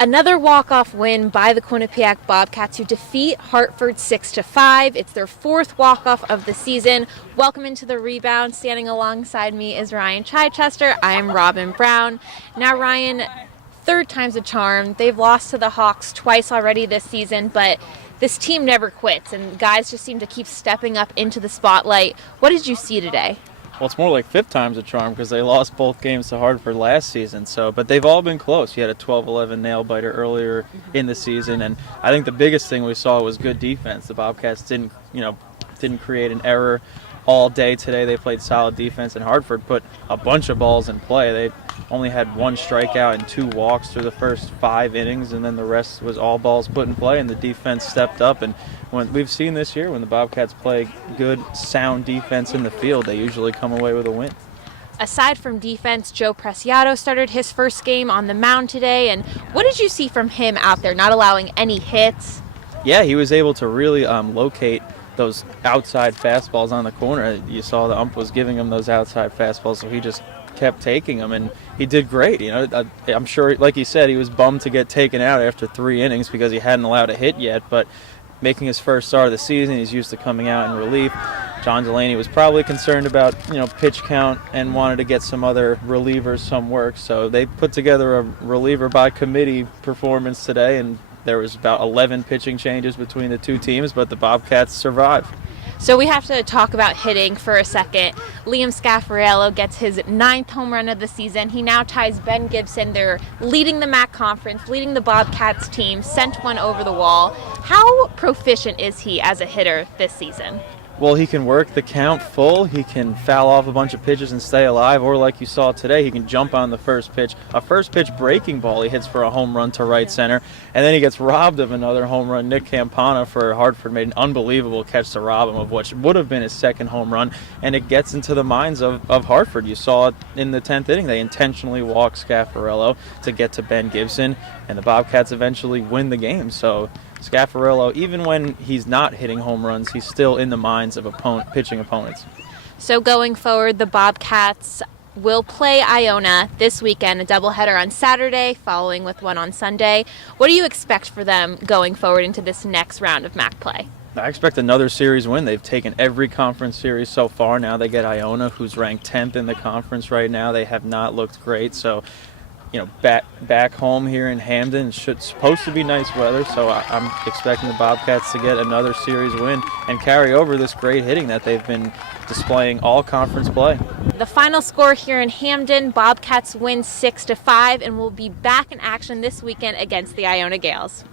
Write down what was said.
Another walk-off win by the Quinnipiac Bobcats, who defeat Hartford 6-5. It's their fourth walk-off of the season. Welcome into the Rebound. Standing alongside me is Ryan Chichester. I am Robyn Brown. Now, Ryan, third time's a charm. They've lost to the Hawks twice already this season, but this team never quits, and guys just seem to keep stepping up into the spotlight. What did you see today? Well, it's more like fifth time's a charm because they lost both games to Hartford last season. But they've all been close. You had a 12-11 nail-biter earlier in the season, and I think the biggest thing we saw was good defense. The Bobcats didn't create an error all day today. They played solid defense, and Hartford put a bunch of balls in play. They only had one strikeout and 2 walks through the first 5 innings, and then the rest was all balls put in play, and the defense stepped up. And when we've seen this year, when the Bobcats play good, sound defense in the field, they usually come away with a win. Aside from defense, Joe Preciado started his first game on the mound today, and what did you see from him out there, not allowing any hits? Yeah, he was able to really locate those outside fastballs on the corner. You saw the ump was giving him those outside fastballs, so he just kept taking them, and he did great. I'm sure, like he said, he was bummed to get taken out after 3 innings because he hadn't allowed a hit yet, but making his first start of the season, he's used to coming out in relief. John Delaney was probably concerned about pitch count and wanted to get some other relievers some work, so they put together a reliever by committee performance today, and there was about 11 pitching changes between the two teams, but the Bobcats survived. So we have to talk about hitting for a second. Liam Scaffarello gets his 9th home run of the season. He now ties Ben Gibson. They're leading the MAC Conference, leading the Bobcats team, sent one over the wall. How proficient is he as a hitter this season? Well, he can work the count full, he can foul off a bunch of pitches and stay alive, or like you saw today, he can jump on the first pitch. A first pitch breaking ball he hits for a home run to right center, and then he gets robbed of another home run. Nick Campana for Hartford made an unbelievable catch to rob him of what would have been his second home run, and it gets into the minds of Hartford. You saw it in the 10th inning. They intentionally walked Scaffarello to get to Ben Gibson, and the Bobcats eventually win the game. So Scaffarello, even when he's not hitting home runs, he's still in the minds of pitching opponents. So going forward, the Bobcats will play Iona this weekend, a doubleheader on Saturday, following with one on Sunday. What do you expect for them going forward into this next round of MAC play? I expect another series win. They've taken every conference series so far. Now they get Iona, who's ranked 10th in the conference right now. They have not looked great, so back home here in Hamden, it's supposed to be nice weather, so I'm expecting the Bobcats to get another series win and carry over this great hitting that they've been displaying all conference play. The final score here in Hamden, Bobcats win 6-5, and will be back in action this weekend against the Iona Gales.